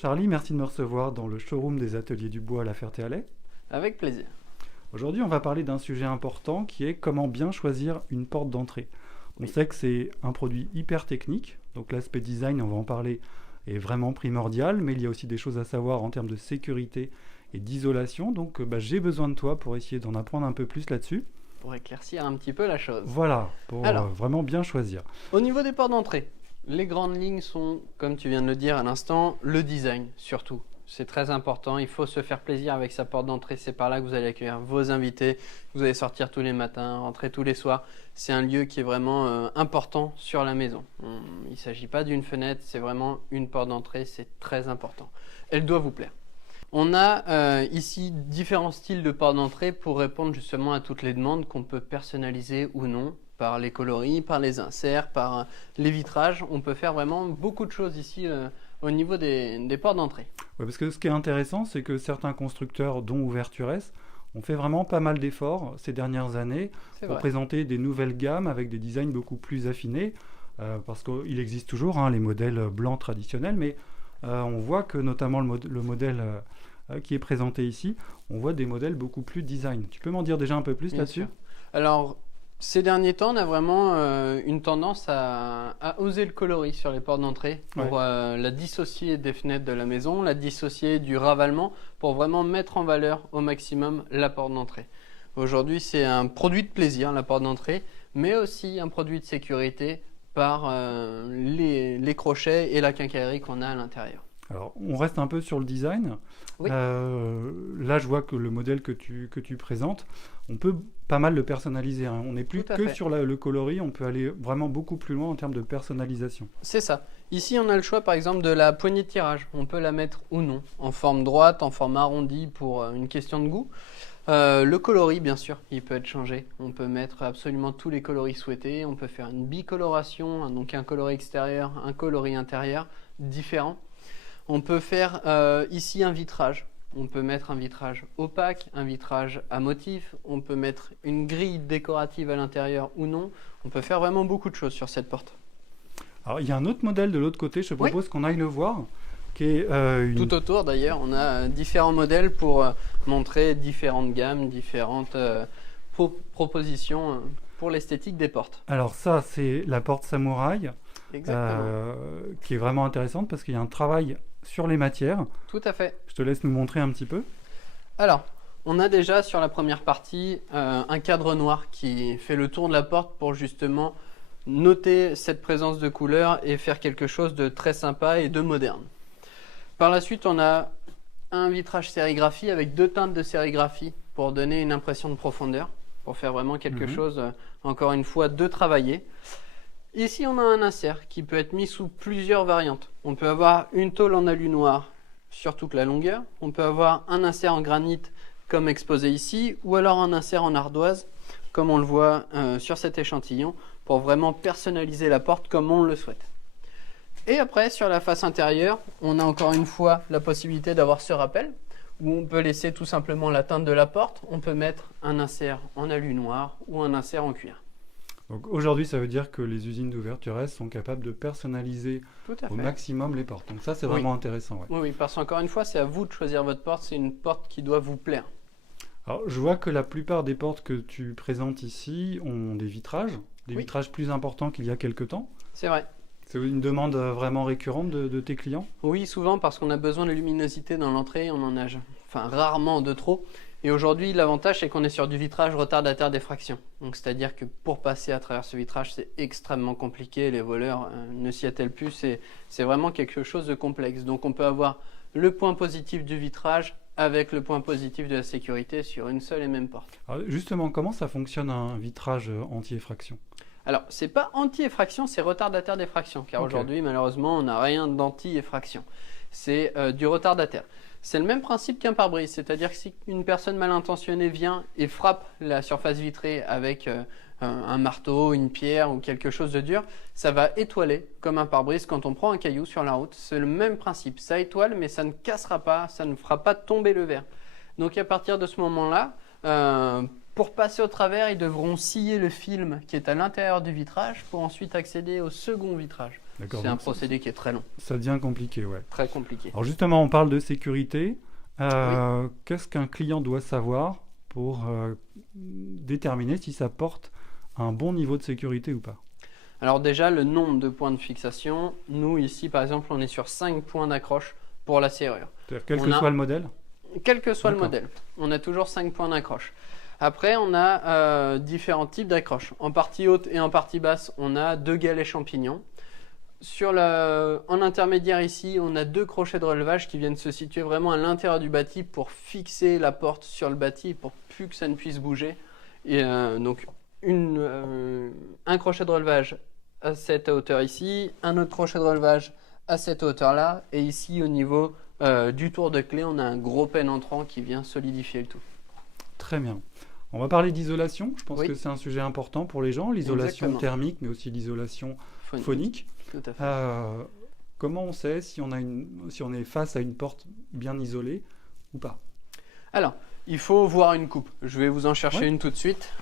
Charlie, merci de me recevoir dans le showroom des Ateliers du Bois à La Ferté-Alais. Avec plaisir. Aujourd'hui, on va parler d'un sujet important qui est comment bien choisir une porte d'entrée. On sait que c'est un produit hyper technique, donc l'aspect design, on va en parler, est vraiment primordial, mais il y a aussi des choses à savoir en termes de sécurité et d'isolation. Donc j'ai besoin de toi pour essayer d'en apprendre un peu plus là-dessus. Pour éclaircir un petit peu la chose. Voilà, pour vraiment bien choisir. Au niveau des portes d'entrée, les grandes lignes sont, comme tu viens de le dire à l'instant, le design surtout. C'est très important, il faut se faire plaisir avec sa porte d'entrée. C'est par là que vous allez accueillir vos invités, vous allez sortir tous les matins, rentrer tous les soirs. C'est un lieu qui est vraiment important sur la maison. Il ne s'agit pas d'une fenêtre, c'est vraiment une porte d'entrée, c'est très important. Elle doit vous plaire. On a ici différents styles de portes d'entrée pour répondre justement à toutes les demandes qu'on peut personnaliser ou non par les coloris, par les inserts, par les vitrages. On peut faire vraiment beaucoup de choses ici au niveau des portes d'entrée. Ouais, parce que ce qui est intéressant, c'est que certains constructeurs, dont Ouvertures, ont fait vraiment pas mal d'efforts ces dernières années pour présenter des nouvelles gammes avec des designs beaucoup plus affinés, parce qu'il existe toujours les modèles blancs traditionnels, mais on voit que notamment le modèle qui est présenté ici, on voit des modèles beaucoup plus design. Tu peux m'en dire déjà un peu plus là-dessus ? Alors, ces derniers temps, on a vraiment une tendance à oser le coloris sur les portes d'entrée pour la dissocier des fenêtres de la maison, la dissocier du ravalement pour vraiment mettre en valeur au maximum la porte d'entrée. Aujourd'hui, c'est un produit de plaisir, la porte d'entrée, mais aussi un produit de sécurité par les crochets et la quincaillerie qu'on a à l'intérieur. Alors, on reste un peu sur le design. Oui. Là, je vois que le modèle que tu présentes, on peut pas mal le personnaliser. On n'est plus que sur le coloris, on peut aller vraiment beaucoup plus loin en termes de personnalisation. C'est ça. Ici, on a le choix, par exemple, de la poignée de tirage. On peut la mettre ou non, en forme droite, en forme arrondie pour une question de goût. Le coloris, bien sûr, il peut être changé. On peut mettre absolument tous les coloris souhaités. On peut faire une bicoloration, donc un coloris extérieur, un coloris intérieur différent. On peut faire ici un vitrage. On peut mettre un vitrage opaque, un vitrage à motif. On peut mettre une grille décorative à l'intérieur ou non. On peut faire vraiment beaucoup de choses sur cette porte. Alors, il y a un autre modèle de l'autre côté. Je te propose qu'on aille le voir. Qui est, Tout autour, d'ailleurs, on a différents modèles pour montrer différentes gammes, différentes propositions pour l'esthétique des portes. Alors ça, c'est la porte samouraï. Qui est vraiment intéressante parce qu'il y a un travail sur les matières. Tout à fait. Je te laisse nous montrer un petit peu. Alors, on a déjà sur la première partie un cadre noir qui fait le tour de la porte pour justement noter cette présence de couleur et faire quelque chose de très sympa et de moderne. Par la suite, on a un vitrage sérigraphie avec 2 teintes de sérigraphie pour donner une impression de profondeur, pour faire vraiment quelque chose, encore une fois, de travaillé. Ici, on a un insert qui peut être mis sous plusieurs variantes. On peut avoir une tôle en alu noir sur toute la longueur. On peut avoir un insert en granit comme exposé ici, ou alors un insert en ardoise, comme on le voit sur cet échantillon, pour vraiment personnaliser la porte comme on le souhaite. Et après, sur la face intérieure, on a encore une fois la possibilité d'avoir ce rappel, où on peut laisser tout simplement la teinte de la porte. On peut mettre un insert en alu noir ou un insert en cuir. Donc aujourd'hui, ça veut dire que les usines d'Ouvertures sont capables de personnaliser au maximum les portes. Donc ça, c'est vraiment intéressant. Oui, parce qu'encore une fois, c'est à vous de choisir votre porte. C'est une porte qui doit vous plaire. Alors, je vois que la plupart des portes que tu présentes ici ont des vitrages plus importants qu'il y a quelques temps. C'est vrai. C'est une demande vraiment récurrente de tes clients ? Oui, souvent parce qu'on a besoin de luminosité dans l'entrée. On en a rarement de trop. Et aujourd'hui, l'avantage, c'est qu'on est sur du vitrage retardataire d'effraction. Donc, c'est-à-dire que pour passer à travers ce vitrage, c'est extrêmement compliqué. Les voleurs ne s'y attellent plus. C'est vraiment quelque chose de complexe. Donc, on peut avoir le point positif du vitrage avec le point positif de la sécurité sur une seule et même porte. Alors justement, comment ça fonctionne un vitrage anti-effraction ? Alors, c'est pas anti-effraction, c'est retardataire d'effraction. Car aujourd'hui, malheureusement, on n'a rien d'anti-effraction. C'est du retardataire. C'est le même principe qu'un pare-brise, c'est-à-dire que si une personne mal intentionnée vient et frappe la surface vitrée avec un marteau, une pierre ou quelque chose de dur, ça va étoiler comme un pare-brise quand on prend un caillou sur la route. C'est le même principe, ça étoile mais ça ne cassera pas, ça ne fera pas tomber le verre. Donc à partir de ce moment-là, pour passer au travers, ils devront scier le film qui est à l'intérieur du vitrage pour ensuite accéder au second vitrage. C'est un procédé qui est très long. Ça devient compliqué, ouais. Très compliqué. Alors justement, on parle de sécurité. Oui. Qu'est-ce qu'un client doit savoir pour déterminer si sa porte a un bon niveau de sécurité ou pas? Alors déjà, le nombre de points de fixation. Nous, ici, par exemple, on est sur 5 points d'accroche pour la serrure. C'est-à-dire quel que soit le modèle? Quel que soit le D'accord. modèle. On a toujours 5 points d'accroche. Après, on a différents types d'accroches. En partie haute et en partie basse, on a 2 galets champignons. En intermédiaire ici, on a 2 crochets de relevage qui viennent se situer vraiment à l'intérieur du bâti pour fixer la porte sur le bâti pour plus que ça ne puisse bouger. Et donc un crochet de relevage à cette hauteur ici, un autre crochet de relevage à cette hauteur là, et ici au niveau du tour de clé, on a un gros pénétrant qui vient solidifier le tout. Très bien. On va parler d'isolation. Je pense Oui. que c'est un sujet important pour les gens, l'isolation Exactement. thermique, mais aussi l'isolation phonique. Tout à fait. Comment on sait si on est face à une porte bien isolée ou pas? Alors, il faut voir une coupe. Je vais vous en chercher une tout de suite.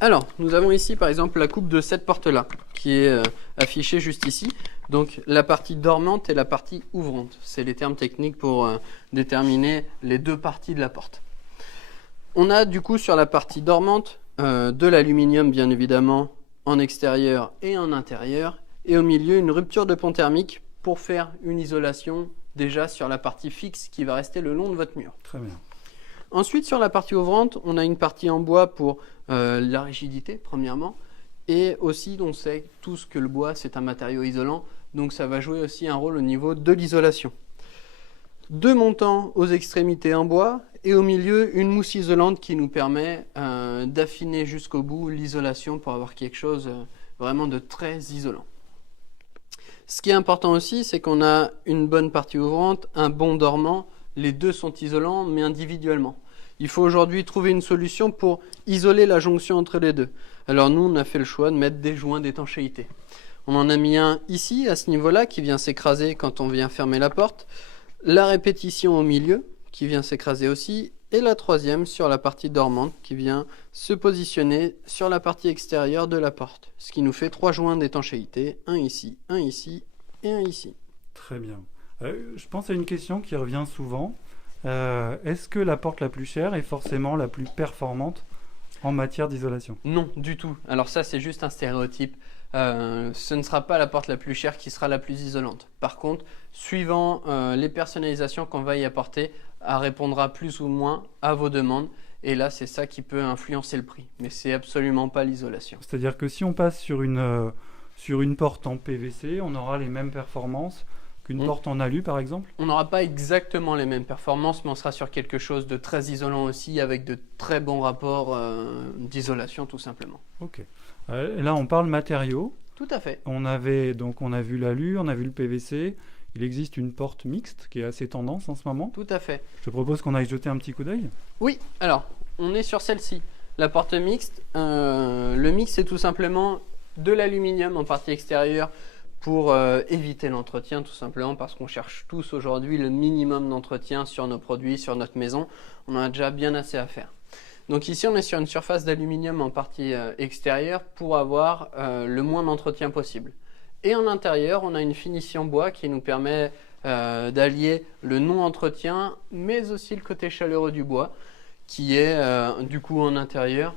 Alors, nous avons ici par exemple la coupe de cette porte-là, qui est affichée juste ici. Donc, la partie dormante et la partie ouvrante. C'est les termes techniques pour déterminer les deux parties de la porte. On a du coup sur la partie dormante de l'aluminium bien évidemment en extérieur et en intérieur. Et au milieu, une rupture de pont thermique pour faire une isolation déjà sur la partie fixe qui va rester le long de votre mur. Très bien. Ensuite, sur la partie ouvrante, on a une partie en bois pour la rigidité, premièrement. Et aussi, on sait tous que le bois, c'est un matériau isolant. Donc, ça va jouer aussi un rôle au niveau de l'isolation. 2 montants aux extrémités en bois. Et au milieu, une mousse isolante qui nous permet d'affiner jusqu'au bout l'isolation pour avoir quelque chose vraiment de très isolant. Ce qui est important aussi, c'est qu'on a une bonne partie ouvrante, un bon dormant. Les deux sont isolants, mais individuellement. Il faut aujourd'hui trouver une solution pour isoler la jonction entre les deux. Alors nous, on a fait le choix de mettre des joints d'étanchéité. On en a mis un ici, à ce niveau-là, qui vient s'écraser quand on vient fermer la porte. La répétition au milieu, qui vient s'écraser aussi. Et la troisième sur la partie dormante, qui vient se positionner sur la partie extérieure de la porte. Ce qui nous fait 3 joints d'étanchéité, un ici et un ici. Très bien. Je pense à une question qui revient souvent. Est-ce que la porte la plus chère est forcément la plus performante en matière d'isolation? Non, du tout. Alors ça, c'est juste un stéréotype. Ce ne sera pas la porte la plus chère qui sera la plus isolante. Par contre, suivant les personnalisations qu'on va y apporter, elle répondra plus ou moins à vos demandes. Et là, c'est ça qui peut influencer le prix. Mais c'est absolument pas l'isolation. C'est-à-dire que si on passe sur une porte en PVC, on aura les mêmes performances qu'une porte en alu, par exemple? On n'aura pas exactement les mêmes performances, mais on sera sur quelque chose de très isolant aussi, avec de très bons rapports d'isolation, tout simplement. Ok. Là, on parle matériaux. Tout à fait. On a vu l'alu, on a vu le PVC. Il existe une porte mixte qui est assez tendance en ce moment. Tout à fait. Je te propose qu'on aille jeter un petit coup d'œil. Oui, alors, on est sur celle-ci. La porte mixte. Le mix, c'est tout simplement de l'aluminium en partie extérieure pour éviter l'entretien, tout simplement parce qu'on cherche tous aujourd'hui le minimum d'entretien sur nos produits, sur notre maison. On en a déjà bien assez à faire. Donc ici, on est sur une surface d'aluminium en partie extérieure pour avoir le moins d'entretien possible. Et en intérieur, on a une finition bois qui nous permet d'allier le non-entretien, mais aussi le côté chaleureux du bois, qui est du coup en intérieur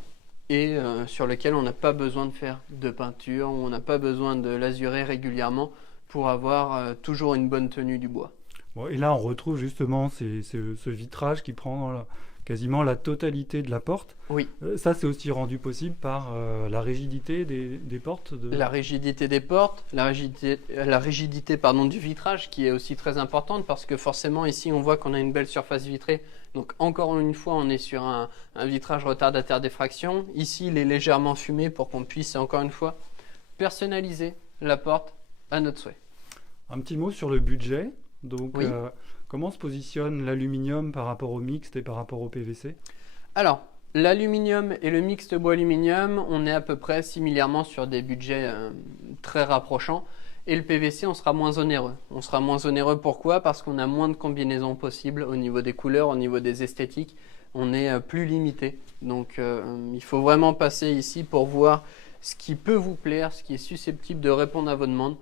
et sur lequel on n'a pas besoin de faire de peinture, on n'a pas besoin de l'azurer régulièrement pour avoir toujours une bonne tenue du bois. Bon, et là, on retrouve justement ce vitrage qui prend quasiment la totalité de la porte. Oui. Ça, c'est aussi rendu possible par la rigidité des portes. La rigidité des portes, la rigidité du vitrage qui est aussi très importante parce que forcément ici on voit qu'on a une belle surface vitrée. Donc encore une fois on est sur un vitrage retardataire d'effraction. Ici il est légèrement fumé pour qu'on puisse encore une fois personnaliser la porte à notre souhait. Un petit mot sur le budget. Donc oui. Comment se positionne l'aluminium par rapport au mixte et par rapport au PVC? Alors, l'aluminium et le mixte bois-aluminium, on est à peu près similairement sur des budgets très rapprochants. Et le PVC, on sera moins onéreux. On sera moins onéreux pourquoi? Parce qu'on a moins de combinaisons possibles au niveau des couleurs, au niveau des esthétiques. On est plus limité. Donc, il faut vraiment passer ici pour voir ce qui peut vous plaire, ce qui est susceptible de répondre à vos demandes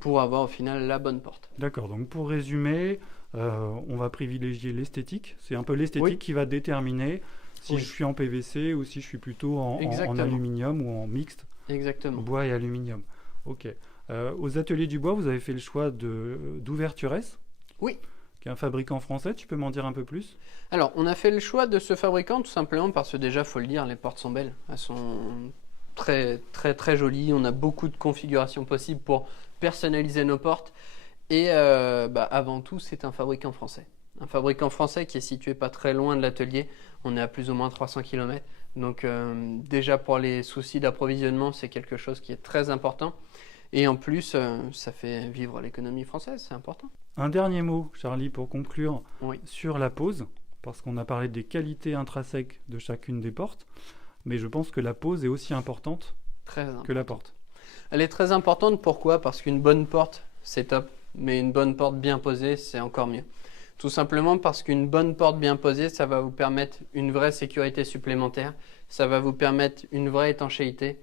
pour avoir au final la bonne porte. D'accord, donc pour résumer, on va privilégier l'esthétique. C'est un peu l'esthétique qui va déterminer si je suis en PVC ou si je suis plutôt en aluminium ou en mixte. Exactement. Bois et aluminium. Ok. Aux ateliers du bois, vous avez fait le choix d'Ouvertures. Oui. Qui est un fabricant français. Tu peux m'en dire un peu plus? Alors, on a fait le choix de ce fabricant tout simplement parce que déjà, faut le dire, les portes sont belles. Elles sont très, très, très jolies. On a beaucoup de configurations possibles pour personnaliser nos portes. Et avant tout, c'est un fabricant français. Un fabricant français qui est situé pas très loin de l'atelier. On est à plus ou moins 300 km. Donc déjà pour les soucis d'approvisionnement, c'est quelque chose qui est très important. Et en plus, ça fait vivre l'économie française, c'est important. Un dernier mot, Charlie, pour conclure sur la pose, parce qu'on a parlé des qualités intrinsèques de chacune des portes, mais je pense que la pose est aussi importante que la porte. Elle est très importante, pourquoi? Parce qu'une bonne porte, c'est top, mais une bonne porte bien posée, c'est encore mieux. Tout simplement parce qu'une bonne porte bien posée, ça va vous permettre une vraie sécurité supplémentaire, ça va vous permettre une vraie étanchéité.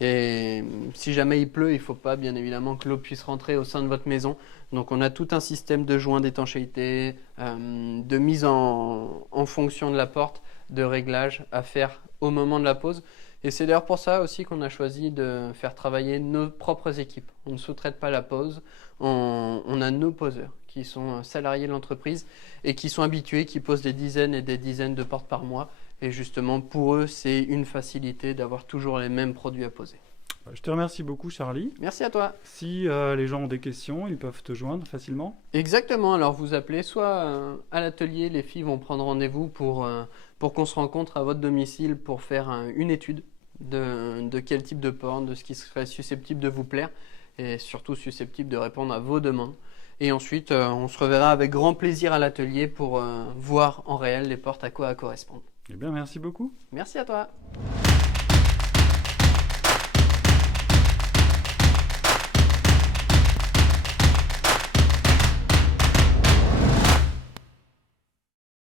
Et si jamais il pleut, il ne faut pas bien évidemment que l'eau puisse rentrer au sein de votre maison. Donc on a tout un système de joints d'étanchéité, de mise en fonction de la porte, de réglage à faire au moment de la pose. Et c'est d'ailleurs pour ça aussi qu'on a choisi de faire travailler nos propres équipes. On ne sous-traite pas la pose, on a nos poseurs qui sont salariés de l'entreprise et qui sont habitués, qui posent des dizaines et des dizaines de portes par mois. Et justement, pour eux, c'est une facilité d'avoir toujours les mêmes produits à poser. Je te remercie beaucoup, Charlie. Merci à toi. Si les gens ont des questions, ils peuvent te joindre facilement. Exactement. Alors, vous appelez soit à l'atelier, les filles vont prendre rendez-vous pour qu'on se rencontre à votre domicile pour faire une étude de quel type de porte, de ce qui serait susceptible de vous plaire et surtout susceptible de répondre à vos demandes. Et ensuite, on se reverra avec grand plaisir à l'atelier pour voir en réel les portes à quoi elles correspondent. Eh bien, merci beaucoup. Merci à toi.